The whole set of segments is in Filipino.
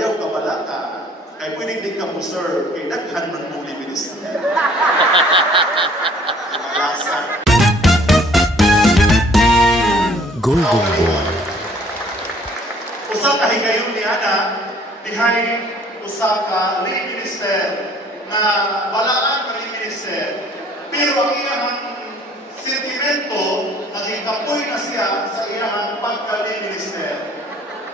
ayaw ka bala ka, kay pwede din ka mo serve, kay daghan man mong libinis na. Golden Boy. Usa ka higayon ni Ana, dihay usa ka lay minister na walaan ka lay minister. Pero ang iyang sentimento, nagikapoy na siya sa iyang pagka-lay minister.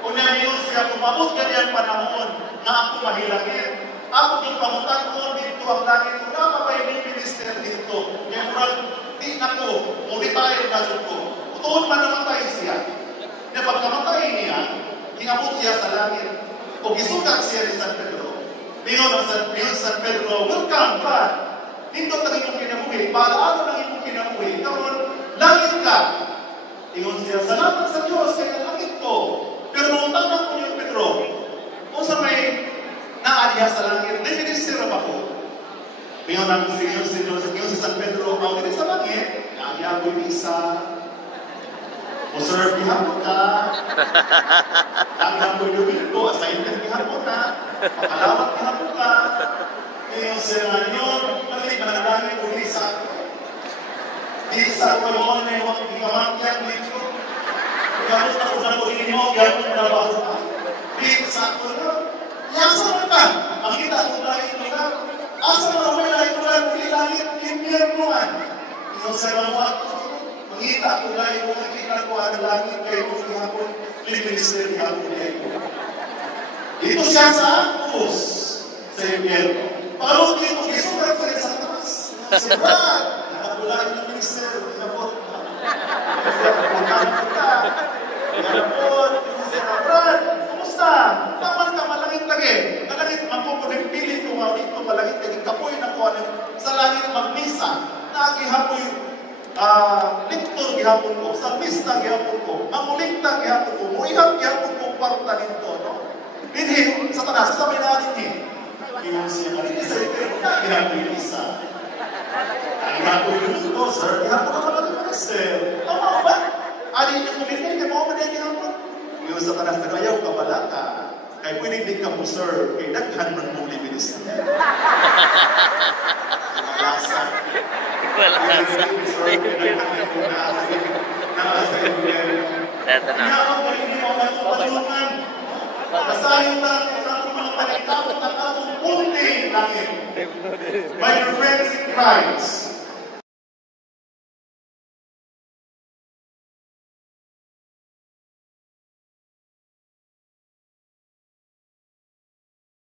Una yun siya, kumabot ka niyang panahon na ako mahilangin. Ako yung pamutan ko dito ang langit ko. Napabay ni minister dito. Kaya murag, di na ko, muli-tayo na ko. Tuon man namatay siya. Na pagkamatay niya, hinabot siya sa langit. O gisugat siya ni San Pedro. Ngayon San Pedro, welcome God. Nindot na iyong kinabuhi. Paano na iyong kinabuhi? Karon, langit ka. Ingon siya, salamat sa Diyos kaya langit ko. Pero nung tanong ko yung Pedro, kung sa may naaliya sa langit, nag-minister ako. Ngayon ang Señor sa San Pedro, ang sa langit, naaliya ko yung isa. O sir, bihapon ka. Ang ko yung Domingo, assignment bihapon ka. Makalawat bihapon ka. Ngayon siya nga yun, nagalik na nagdami ko isa. Isa ko yung na yung ikamantiyan dito. Gamot ako na ko inyo, gamot na bago ka. Isa ko na. Yasa mo ka. Makita ko langit mo ka. Asa na may langit mo ka, kuli langit, impyernuan. Ngayon sa mga ako, makita ko langit mo, nakita ko ang langit kayo kung hapon, liminister hapon kayo. Dito siya sa Actus, sa impyerno. Parang dito, isulat sa isang taas. Sibat, nakapulay ng minister, hapon. Brad, kumusta? Taman ka, malangit lagi. Malangit, magpupulimpilit ko nga dito, malangit lagi. Kapoy na ko sa langit magmisa. Nagihapoy, liktor gihapon ko, sa mista gihapon ko, mangulikta gihapon ko, muihap gihapon ko, parta nito, no? Binhi, sa tanas, sa may natin niya. Iyon siya, malingit sa ito, gihapon yung isa. Gihapon yung ito, sir, gihapon na pala yung minister. Tama ba? Alin yung kumilin, kaya mo manay gihapon. Iyon sa tanas, nagayaw ka bala ka, kaya pwede din ka mo serve, kaya daghan man mong libinis na. Lasa. Wala lasa. My friends in Christ,